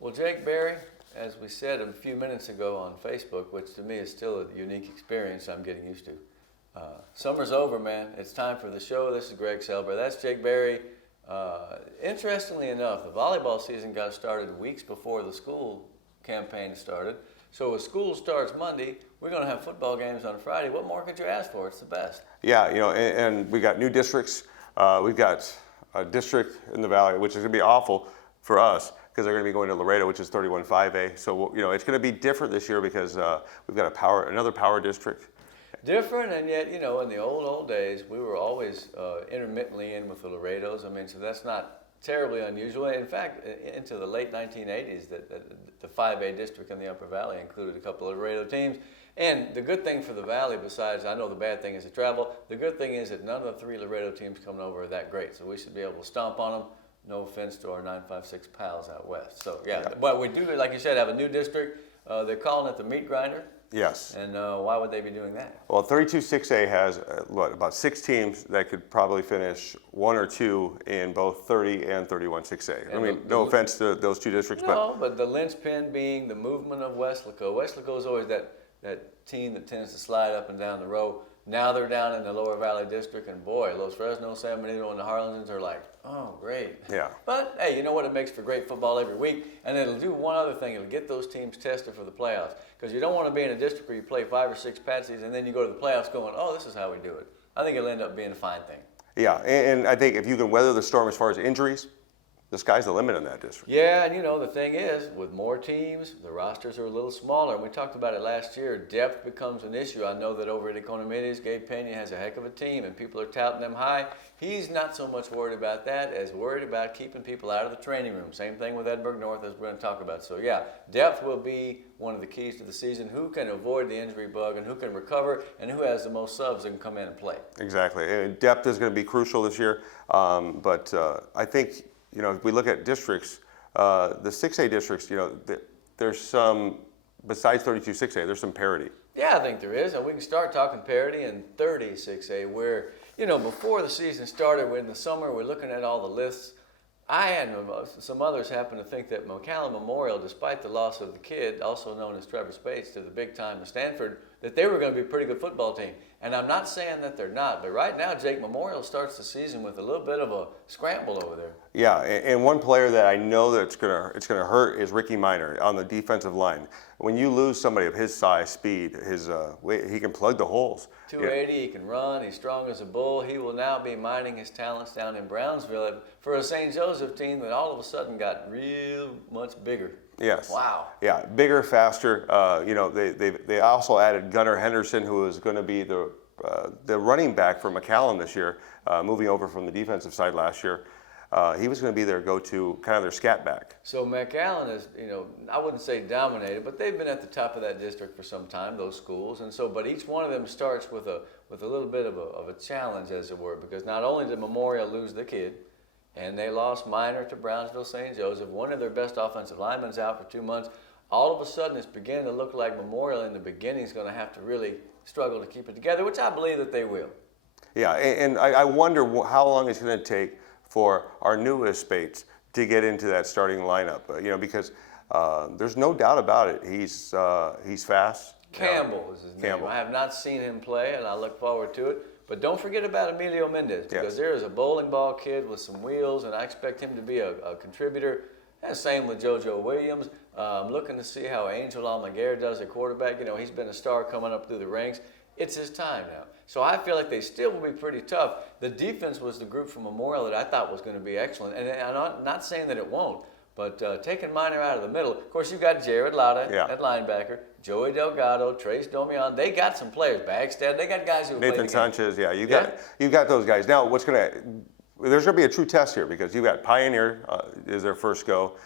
Well, Jake Berry, as we said a few minutes ago on Facebook, which to me is still a unique experience I'm getting used to. Summer's over, man. It's time for the show. This is Greg Selber. That's Jake Berry. Interestingly enough, the volleyball season got started weeks before the school campaign started. So as school starts Monday, we're going to have football games on Friday. What more could you ask for? It's the best. Yeah, and we got new districts. We've got a district in the Valley, which is going to be awful for us because they're going to be going to Laredo, which is 31-5A. So, it's going to be different this year because we've got another power district. Different, and yet, in the old days, we were always intermittently in with the Laredos. I mean, so that's not terribly unusual. In fact, into the late 1980s, the 5A district in the Upper Valley included a couple of Laredo teams. And the good thing for the Valley, besides, I know the bad thing is the travel, the good thing is that none of the three Laredo teams coming over are that great. So we should be able to stomp on them. No offense to our 956 pals out west. So, yeah. But we do, like you said, have a new district. They're calling it the meat grinder. Yes. And why would they be doing that? Well, 32-6A has, about 6 teams that could probably finish 1 or 2 in both 30 and 31-6A. I mean, no offense to those two districts. But the linchpin being the movement of Weslaco. Weslaco is always that team that tends to slide up and down the row. Now they're down in the Lower Valley District, and boy, Los Fresno, San Benito, and the Harlingtons are like, oh, great. Yeah. But, hey, you know what? It makes for great football every week, and it'll do one other thing. It'll get those teams tested for the playoffs, because you don't want to be in a district where you play 5 or 6 patsies, and then you go to the playoffs going, oh, this is how we do it. I think it'll end up being a fine thing. Yeah, and I think if you can weather the storm as far as injuries, the sky's the limit in that district. Yeah, and the thing is, with more teams, the rosters are a little smaller. And we talked about it last year. Depth becomes an issue. I know that over at Economides, Gabe Pena has a heck of a team, and people are touting them high. He's not so much worried about that as worried about keeping people out of the training room. Same thing with Edinburgh North, as we're going to talk about. So, yeah, depth will be one of the keys to the season. Who can avoid the injury bug and who can recover and who has the most subs that can come in and play. Exactly. And depth is going to be crucial this year. But I think, if we look at districts, the 6A districts, there's some, besides 32-6A, there's some parity. Yeah, I think there is. And we can start talking parity in 36A where, before the season started, in the summer, we're looking at all the lists. I and some others happen to think that McAllen Memorial, despite the loss of the kid, also known as Trevor Spates, to the big time of Stanford, that they were going to be a pretty good football team. And I'm not saying that they're not, but right now Jake Memorial starts the season with a little bit of a scramble over there. Yeah, and one player that I know that it's gonna hurt is Ricky Minor on the defensive line. When you lose somebody of his size, speed, his weight, he can plug the holes. 280, he can run, he's strong as a bull. He will now be mining his talents down in Brownsville for a St. Joseph team that all of a sudden got real much bigger. Yes. Wow. Yeah, bigger, faster. They also added Gunnar Henderson, who is going to be the running back for McAllen this year, moving over from the defensive side last year. He was going to be their go-to, kind of their scat back. So McAllen is, I wouldn't say dominated, but they've been at the top of that district for some time, those schools. And so, but each one of them starts with a little bit of a challenge, as it were, because not only did Memorial lose the kid, and they lost Minor to Brownsville St. Joseph. One of their best offensive linemen's out for 2 months. All of a sudden, it's beginning to look like Memorial in the beginning is going to have to really struggle to keep it together, which I believe that they will. Yeah, and I wonder how long it's going to take for our newest Spates to get into that starting lineup. Because there's no doubt about it. He's fast. Campbell is his name. Campbell. I have not seen him play, and I look forward to it. But don't forget about Emilio Mendez, because there is a bowling ball kid with some wheels, and I expect him to be a contributor. And same with JoJo Williams. I'm looking to see how Angel Almaguer does at quarterback. He's been a star coming up through the ranks. It's his time now. So I feel like they still will be pretty tough. The defense was the group from Memorial that I thought was going to be excellent. And I'm not saying that it won't, but taking Minor out of the middle. Of course, you've got Jared Lauda at linebacker, Joey Delgado, Trace Domian. They got some players. Bagstad. They got guys who play Nathan Sanchez. Yeah, you've got those guys. Now, there's going to be a true test here because you've got Pioneer is their first go.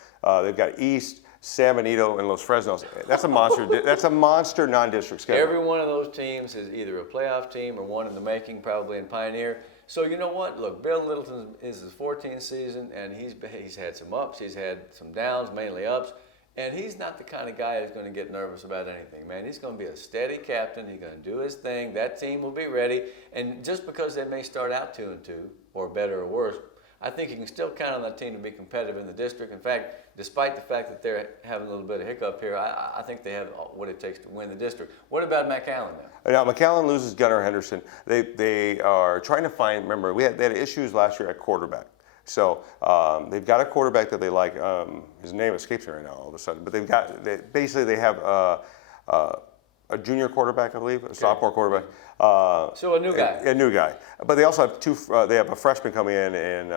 They've got East, San Benito, and Los Fresnos. That's a monster. That's a monster non-district schedule. Every one of those teams is either a playoff team or one in the making, probably in Pioneer. So you know what? Look, Bill Littleton is his 14th season, and he's had some ups, he's had some downs, mainly ups. And he's not the kind of guy who's going to get nervous about anything, man. He's going to be a steady captain. He's going to do his thing. That team will be ready. And just because they may start out 2-2, or better or worse, I think you can still count on that team to be competitive in the district. In fact, despite the fact that they're having a little bit of hiccup here, I think they have what it takes to win the district. What about McAllen now? Now, McAllen loses Gunnar Henderson. They are trying to find, remember, they had issues last year at quarterback. So they've got a quarterback that they like. His name escapes me right now all of a sudden. But they have a junior quarterback, I believe, a sophomore quarterback. So a new guy. A new guy. But they also have they have a freshman coming in, and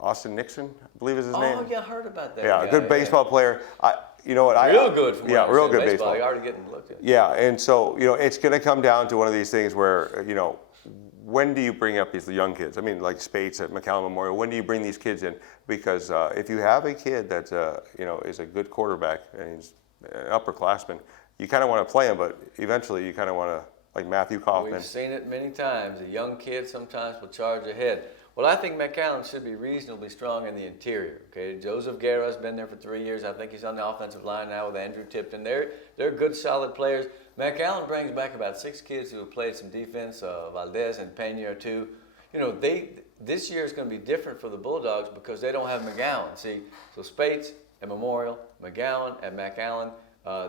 Austin Nixon, I believe is his name. Oh, yeah, I heard about that. Yeah, guy. a good baseball player. You know what? Real good from yeah, real good baseball. baseball. You're already getting looked at. Yeah, and so it's going to come down to one of these things where when do you bring up these young kids? I mean, like Spates at McAllen Memorial. When do you bring these kids in? Because if you have a kid that is a good quarterback and he's an upperclassman, you kind of want to play him, but eventually you kind of want to, like Matthew Kaufman. We've seen it many times. A young kid sometimes will charge ahead. Well, I think McAllen should be reasonably strong in the interior. Okay, Joseph Guerra's been there for 3 years. I think he's on the offensive line now with Andrew Tipton. They're good, solid players. McAllen brings back about 6 kids who have played some defense. Valdez and Pena too. This year is going to be different for the Bulldogs because they don't have McAllen. See, so Spates at Memorial, McAllen at McAllen.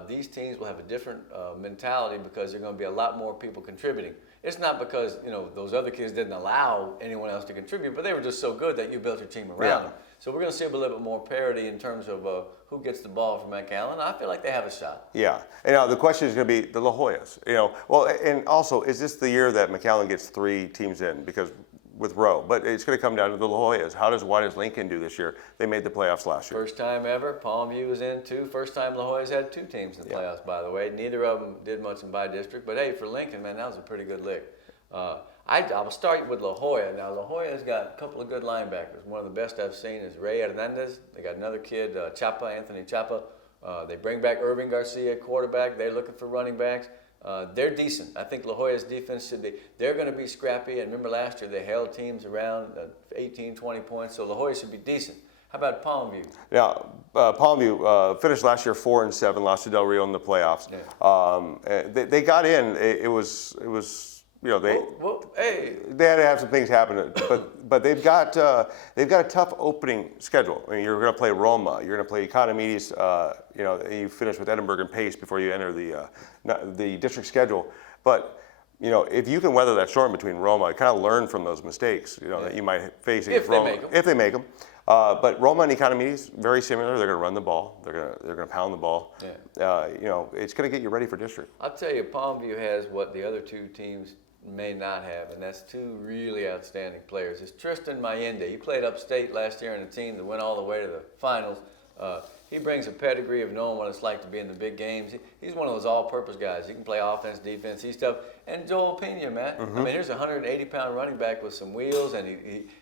These teams will have a different mentality because there are going to be a lot more people contributing. It's not because those other kids didn't allow anyone else to contribute, but they were just so good that you built your team around them. So we're going to see a little bit more parity in terms of who gets the ball from McAllen. I feel like they have a shot. Yeah, and now the question is going to be the La Joyas. Well, and also, is this the year that McAllen gets 3 teams in? Because with Rowe, but it's going to come down to the La Joyas. What does Lincoln do this year? They made the playoffs last year. First time ever. Palmview was in too. First time La Joya's had 2 teams in the playoffs, by the way. Neither of them did much in by district, but hey, for Lincoln, man, that was a pretty good lick. I will start with La Joya. Now, La Joya's got a couple of good linebackers. One of the best I've seen is Ray Hernandez. They got another kid, Anthony Chapa. They bring back Irving Garcia, quarterback. They're looking for running backs. They're decent. I think La Joya's defense they're going to be scrappy. And remember last year they held teams around 18, 20 points. So La Joya should be decent. How about Palmview? Now, Palmview finished last year 4-7, lost to Del Rio in the playoffs. Yeah. They got in. It was they had to have some things happen, but they've got a tough opening schedule. I mean, you're going to play Roma, you're going to play Economides. You finish with Edinburgh and Pace before you enter the district schedule. But if you can weather that storm between Roma, kind of learn from those mistakes that you might face against Roma if they make them. But Roma and Economides, very similar. They're going to run the ball. They're going to pound the ball. Yeah. It's going to get you ready for district. I'll tell you, Palmview has what the other 2 teams may not have, and that's 2 really outstanding players. It's Tristan Mayende. He played upstate last year in a team that went all the way to the finals. He brings a pedigree of knowing what it's like to be in the big games. He's one of those all-purpose guys. He can play offense, defense, he's tough. And Joel Pena, man. I mean, here's a 180-pound running back with some wheels, and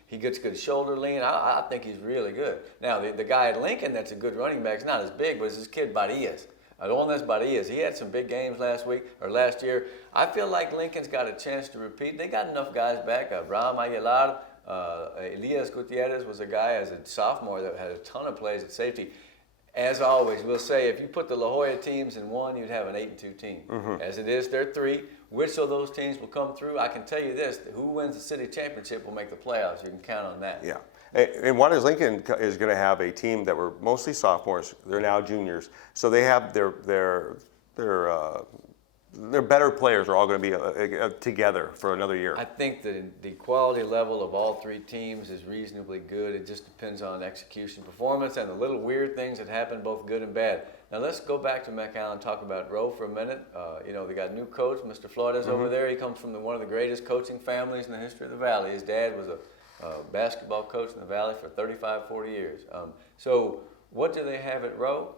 he gets good shoulder lean. I think he's really good. Now, the guy at Lincoln that's a good running back is not as big, but it's his kid Barrias. Adonis Barrias. He had some big games last year. I feel like Lincoln's got a chance to repeat. They got enough guys back. Abraham Aguilar, Elias Gutierrez was a guy as a sophomore that had a ton of plays at safety. As always, we'll say if you put the La Joya teams in 1, you'd have an 8-2 team. As it is, they're 3. Which of those teams will come through? I can tell you this: who wins the city championship will make the playoffs. You can count on that. Yeah. And one is Lincoln is going to have a team that were mostly sophomores. They're now juniors, so they have their better players are all going to be together for another year. I think the quality level of all 3 teams is reasonably good. It just depends on execution, performance, and the little weird things that happen, both good and bad. Now let's go back to McAllen and talk about Rowe for a minute. They got a new coach, Mr. Flores over there. He comes from one of the greatest coaching families in the history of the Valley. His dad was a basketball coach in the Valley for 35, 40 years. So what do they have at Rowe?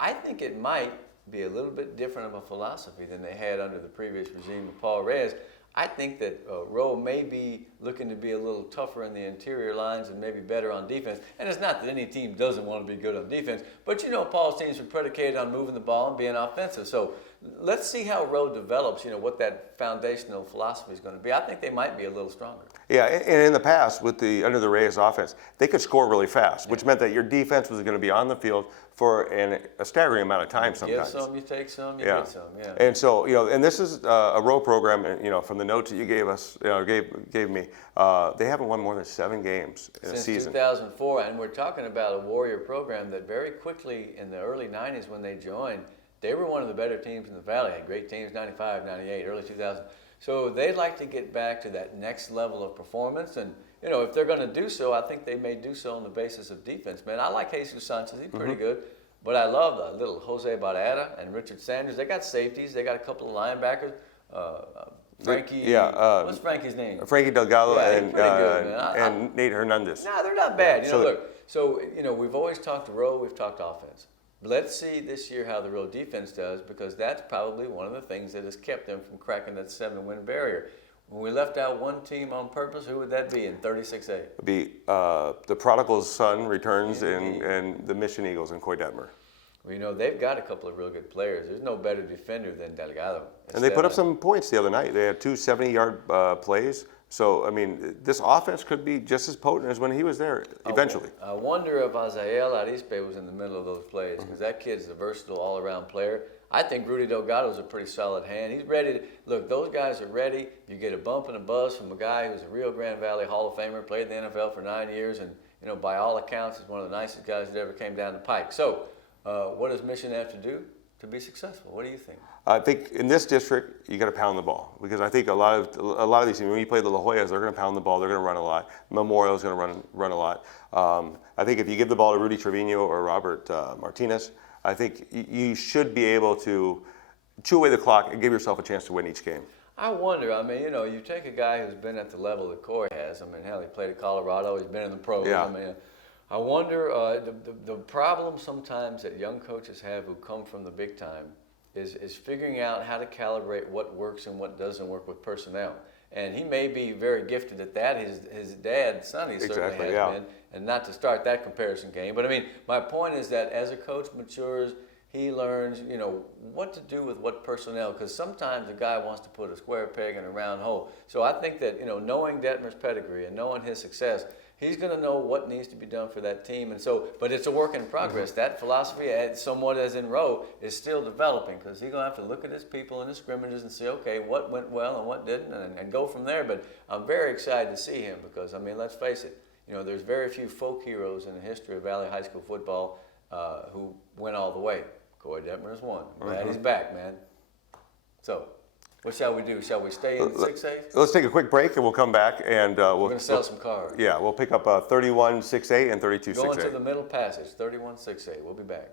I think it might be a little bit different of a philosophy than they had under the previous regime of Paul Reyes. I think that Rowe may be looking to be a little tougher in the interior lines and maybe better on defense. And it's not that any team doesn't want to be good on defense, but Paul's teams are predicated on moving the ball and being offensive. So let's see how Rowe develops, what that foundational philosophy is going to be. I think they might be a little stronger. Yeah, and in the past, under the Reyes offense, they could score really fast, which meant that your defense was going to be on the field for a staggering amount of time sometimes. Give some, you take some, you get some. Yeah. And so, and this is a Rowe program, and, from the notes that you gave us, gave me, they haven't won more than 7 games in a season. Since 2004, and we're talking about a Warrior program that very quickly in the early 90s when they joined, they were one of the better teams in the Valley. Had great teams, 95, 98, early 2000. So they'd like to get back to that next level of performance. And, if they're going to do so, I think they may do so on the basis of defense. Man, I like Jesus Sanchez. He's pretty good. But I love the little Jose Barrera and Richard Sanders. They got safeties. They got a couple of linebackers. Frankie, what's Frankie's name? Frankie Delgado good, and Nate Hernandez. No, they're not bad. We've always talked Rowe, we've talked offense. Let's see this year how the Rowe defense does, because that's probably one of the things that has kept them from cracking that 7-win barrier. When we left out one team on purpose, who would that be in 36A? It would be the prodigal son returns and the Mission Eagles in Coy Detmer. Well, they've got a couple of real good players. There's no better defender than Delgado. And they put up some points the other night. They had 2 70-yard plays. So, this offense could be just as potent as when he was there eventually. I wonder if Azael Arispe was in the middle of those plays, because that kid's a versatile all-around player. I think Rudy Delgado's a pretty solid hand. He's ready to look. Those guys are ready. You get a bump and a buzz from a guy who's a Rio Grande Valley Hall of Famer, played in the NFL for 9 years, and by all accounts, is one of the nicest guys that ever came down the pike. So, what does Mission have to do to be successful? What do you think? I think in this district, you got to pound the ball, because I think a lot of these teams, when you play the La Joyas, they're going to pound the ball. They're going to run a lot. Memorial's going to run a lot. I think if you give the ball to Rudy Trevino or Robert Martinez, I think you should be able to chew away the clock and give yourself a chance to win each game. I wonder, you take a guy who's been at the level that Coy has. Hell, he played at Colorado. He's been in the pros. Yeah. I wonder, the problem sometimes that young coaches have who come from the big time is figuring out how to calibrate what works and what doesn't work with personnel. And he may be very gifted at that. His dad, Sonny, certainly has been. And not to start that comparison game. But, my point is that as a coach matures, he learns, what to do with what personnel. Because sometimes a guy wants to put a square peg in a round hole. So I think that, knowing Detmer's pedigree and knowing his success, he's going to know what needs to be done for that team. And so, but it's a work in progress. That philosophy, somewhat as in Rowe, is still developing, because he's going to have to look at his people and his scrimmages and say, okay, what went well and what didn't, and go from there. But I'm very excited to see him, because, let's face it, there's very few folk heroes in the history of Valley High School football who went all the way. Coy Detmer is one. Glad he's back, man. So, what shall we do? Shall we stay in 6A? Let's take a quick break, and we'll come back, and we're going to sell some cars. Yeah, we'll pick up 31 6A and 32 6A. Going to the middle passage, 31 6A. We'll be back.